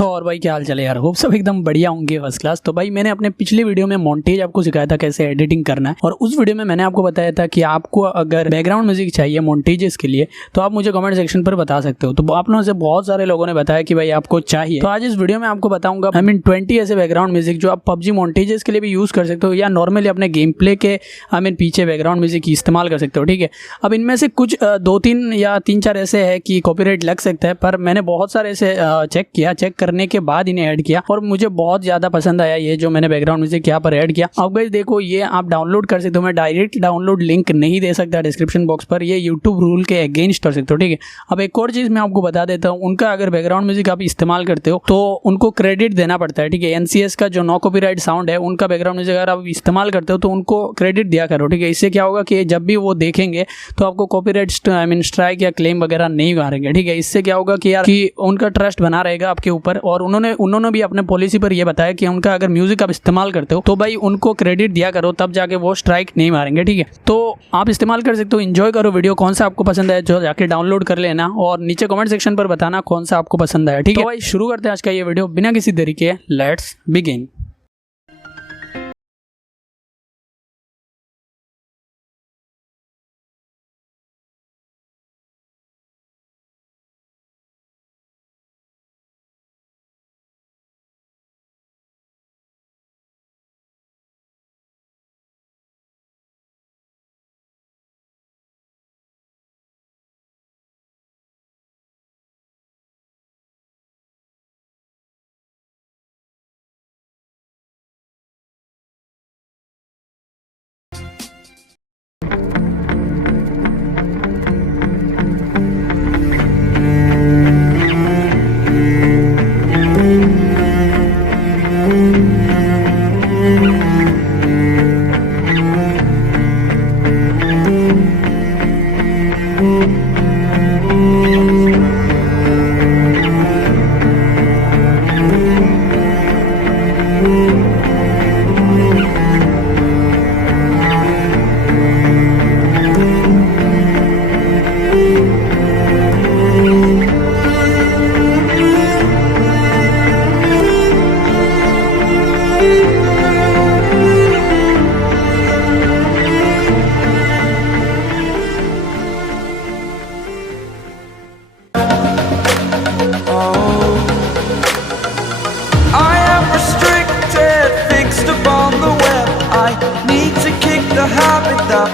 तो और भाई क्या हाल चले यार, होप सब एकदम बढ़िया होंगे, फर्स्ट क्लास। तो भाई मैंने अपने पिछले वीडियो में मॉन्टेज आपको सिखाया था कैसे एडिटिंग करना है, और उस वीडियो में मैंने आपको बताया था कि आपको अगर बैकग्राउंड म्यूजिक चाहिए मॉन्टेजेस के लिए तो आप मुझे कमेंट सेक्शन पर बता सकते हो। तो आप लोगों से बहुत सारे लोगों ने बताया कि भाई आपको चाहिए, तो आज इस वीडियो में आपको बताऊंगा 20 ऐसे बैकग्राउंड म्यूजिक जो आप पबजी मॉन्टेजेस के लिए भी यूज कर सकते हो या नॉर्मली अपने गेम प्ले के पीछे बैकग्राउंड म्यूजिक इस्तेमाल कर सकते हो। ठीक है, अब इनमें से कुछ 2-3 या 3-4 ऐसे है कि कॉपीराइट लग सकता है, पर मैंने बहुत सारे ऐसे चेक करने के बाद इन्हें ऐड किया और मुझे बहुत ज्यादा पसंद आया ये जो मैंने बैकग्राउंड म्यूजिक यहाँ पर ऐड किया। अब गाइस देखो, ये आप डाउनलोड कर सकते हो, मैं डायरेक्ट डाउनलोड लिंक नहीं दे सकता डिस्क्रिप्शन बॉक्स पर, ये यूट्यूब रूल के अगेंस्ट कर सकते हो। ठीक है, अब एक और चीज मैं आपको बता देता हूँ, उनका अगर बैकग्राउंड म्यूजिक आप इस्तेमाल करते हो तो उनको क्रेडिट देना पड़ता है। ठीक है, एनसीएस का जो नो कॉपीराइट साउंड है उनका बैकग्राउंड म्यूजिक अगर आप इस्तेमाल करते हो तो उनको क्रेडिट दिया करो। ठीक है, इससे क्या होगा कि जब भी वो देखेंगे तो आपको कॉपीराइट स्ट्राइक या क्लेम वगैरह नहीं मारेंगे। ठीक है, इससे क्या होगा कि यार कि उनका ट्रस्ट बना रहेगा आपके ऊपर, और उन्होंने भी अपने पॉलिसी पर यह बताया कि उनका अगर म्यूजिक आप इस्तेमाल करते हो तो भाई उनको क्रेडिट दिया करो, तब जाके वो स्ट्राइक नहीं मारेंगे। ठीक है, तो आप इस्तेमाल कर सकते हो, एंजॉय करो वीडियो। कौन सा आपको पसंद आया जो जाके डाउनलोड कर लेना और नीचे कमेंट सेक्शन पर बताना कौन सा आपको पसंद आया। ठीक है, तो भाई शुरू करते हैं आज का ये वीडियो बिना किसी देरी के। Let's begin.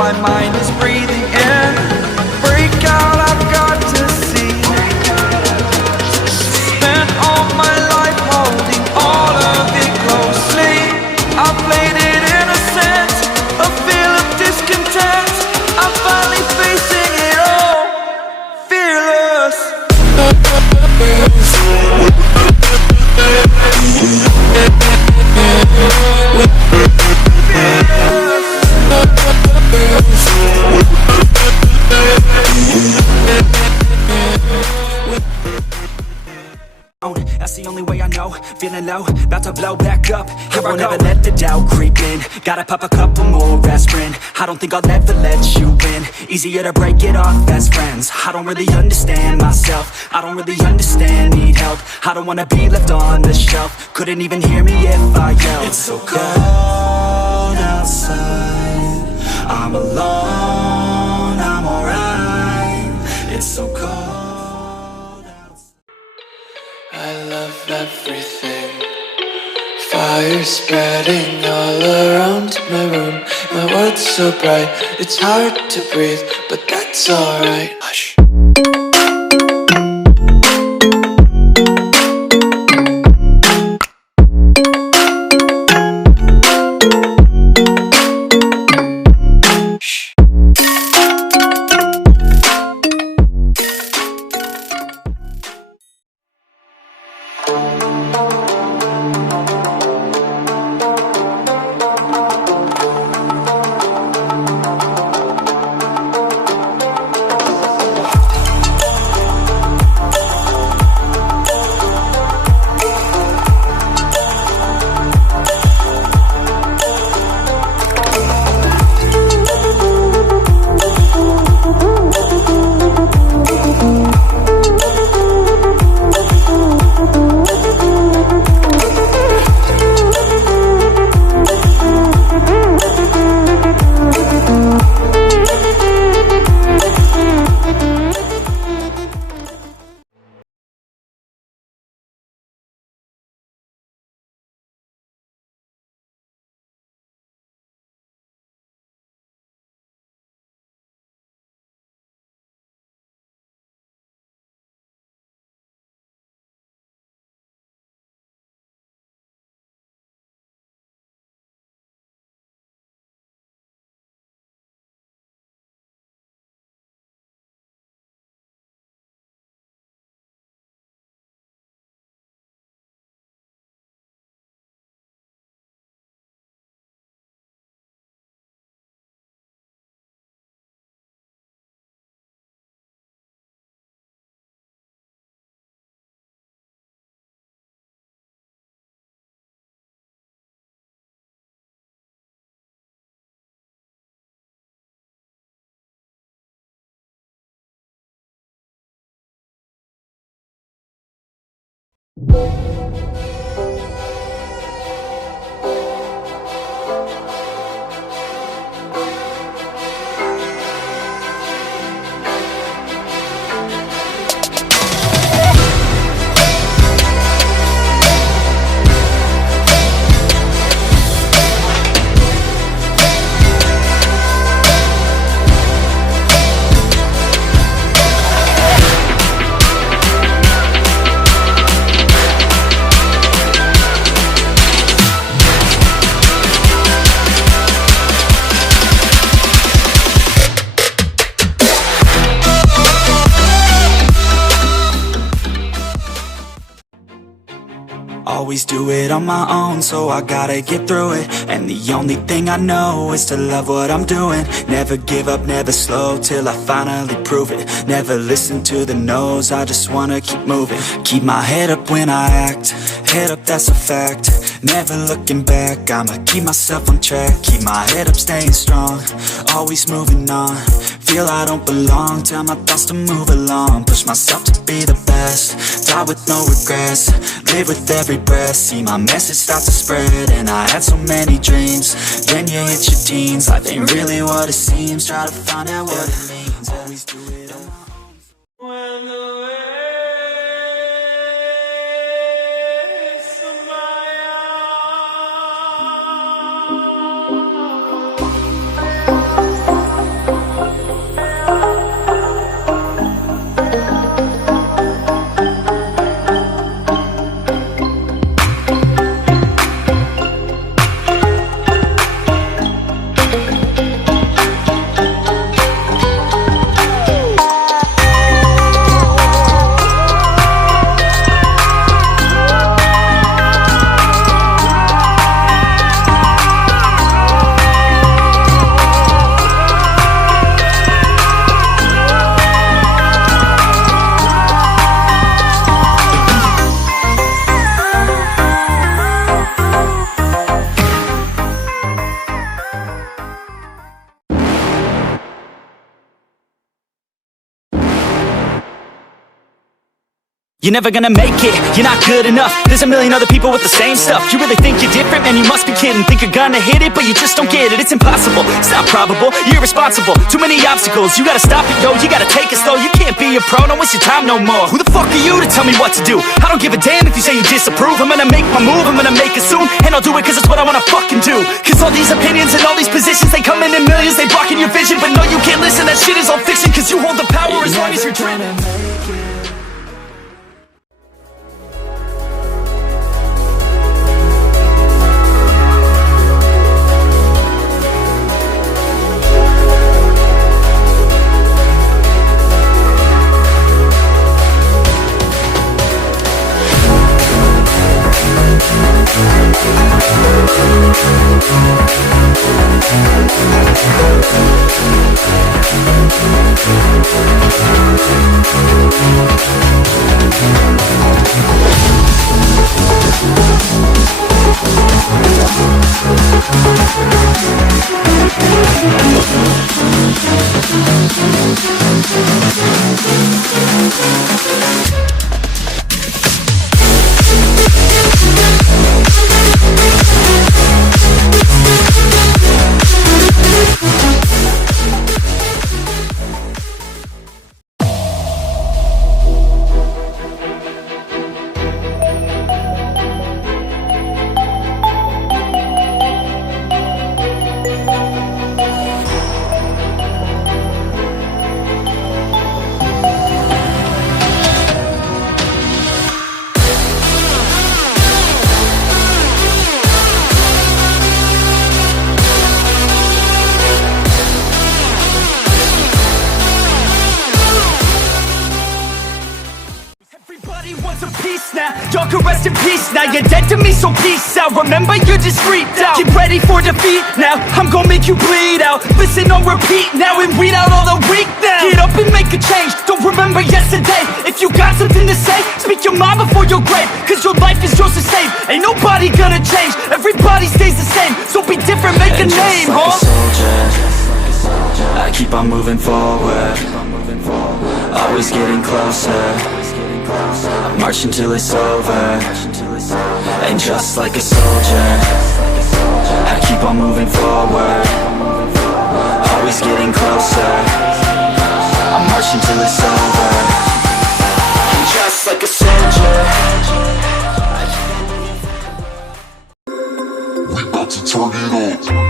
My mind is breathing in. Break out, I've got to see. Spent all my life holding all of it closely. I played it innocent, a feel of discontent. I'm finally facing it all, fearless. That's the only way I know, feeling low, about to blow back up. Here I never let the doubt creep in. Gotta pop a couple more aspirin. I don't think I'll ever let you in. Easier to break it off best friends. I don't really understand myself, I don't really understand, need help. I don't wanna be left on the shelf. Couldn't even hear me if I yelled. It's so cold outside, I'm alone, I'm alright. It's so cold. I love everything. Fire spreading all around my room. My world's so bright, it's hard to breathe, but that's alright. Hush. Always do it on my own, so I gotta get through it. And the only thing I know is to love what I'm doing. Never give up, never slow, till I finally prove it. Never listen to the no's, I just wanna keep moving. Keep my head up when I act, head up, that's a fact. Never looking back, I'ma keep myself on track. Keep my head up, staying strong, always moving on. Feel I don't belong, tell my thoughts to move along. Push myself to be the best, die with no regrets. Live with every breath, see my message start to spread. And I had so many dreams, then you hit your teens. Life ain't really what it seems, try to find out what it means. Always do it on my own. When the waves of my You're never gonna make it, you're not good enough. There's a million other people with the same stuff. You really think you're different? Man, you must be kidding. Think you're gonna hit it, but you just don't get it. It's impossible, it's not probable, you're irresponsible. Too many obstacles, you gotta stop it, yo. You gotta take it slow, you can't be a pro. Don't waste your time no more. Who the fuck are you to tell me what to do? I don't give a damn if you say you disapprove. I'm gonna make my move, I'm gonna make it soon. And I'll do it cause it's what I wanna fucking do. Cause all these opinions and all these positions, they come in millions, they blocking your vision. But no, you can't listen, that shit is all fiction. Cause you hold the power as long as you're dreaming. Y'all can rest in peace now, you're dead to me, so peace out. Remember, you're just freaked out. Get ready for defeat now, I'm gonna make you bleed out. Listen on repeat now and weed out all the weak now. Get up and make a change, don't remember yesterday. If you got something to say, speak your mind before your grave. Cause your life is yours to save, ain't nobody gonna change. Everybody stays the same, so be different, make a name, huh? I keep on moving forward, always getting closer. I march until it's over. And just like a soldier, I keep on moving forward, always getting closer. I march until it's over. And just like a soldier, we about to turn it on.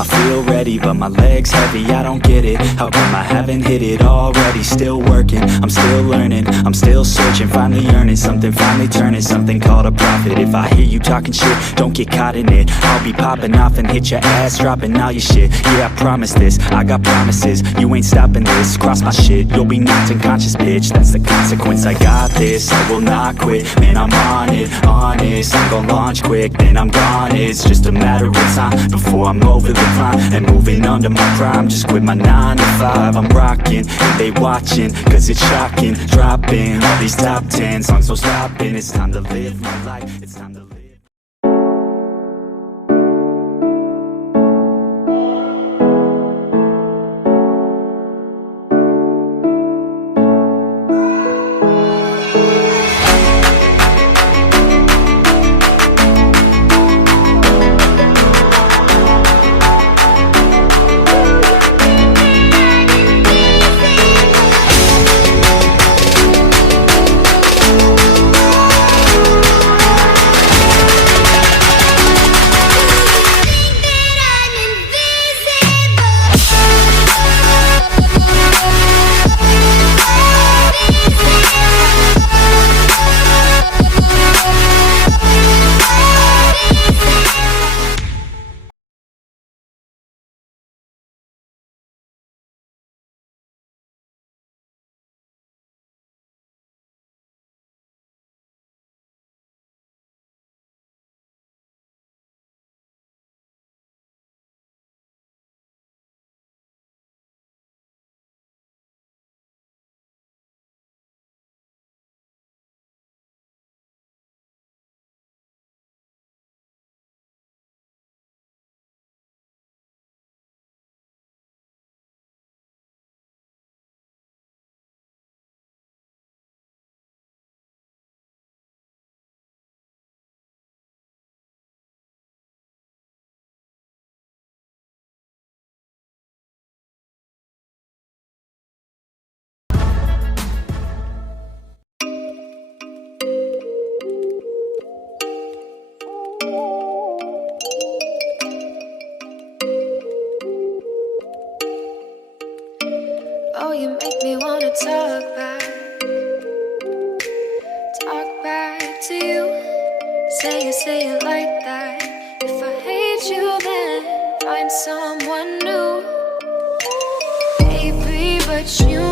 I feel ready, but my legs heavy, I don't get it. How come I haven't hit it already? Still working, I'm still learning, I'm still searching, finally earning something, finally turning something called a profit. If I hear you talking shit, don't get caught in it. I'll be popping off and hit your ass, dropping all your shit. Yeah, I promise this, I got promises, you ain't stopping this. Cross my shit, you'll be knocked unconscious, bitch. That's the consequence, I got this, I will not quit. Man, I'm on it, honest, I'm gon' launch quick, then I'm gone. It's just a matter of time before I'm over the climb and moving under my prime. Just quit my 9 to 5, I'm rocking and they watching, cause it's shocking. Dropping all these top 10 songs, so stopping. It's time to live my life, it's time to live. Oh, you make me wanna talk back to you. Say it like that. If I hate you, then find someone new. Baby, but you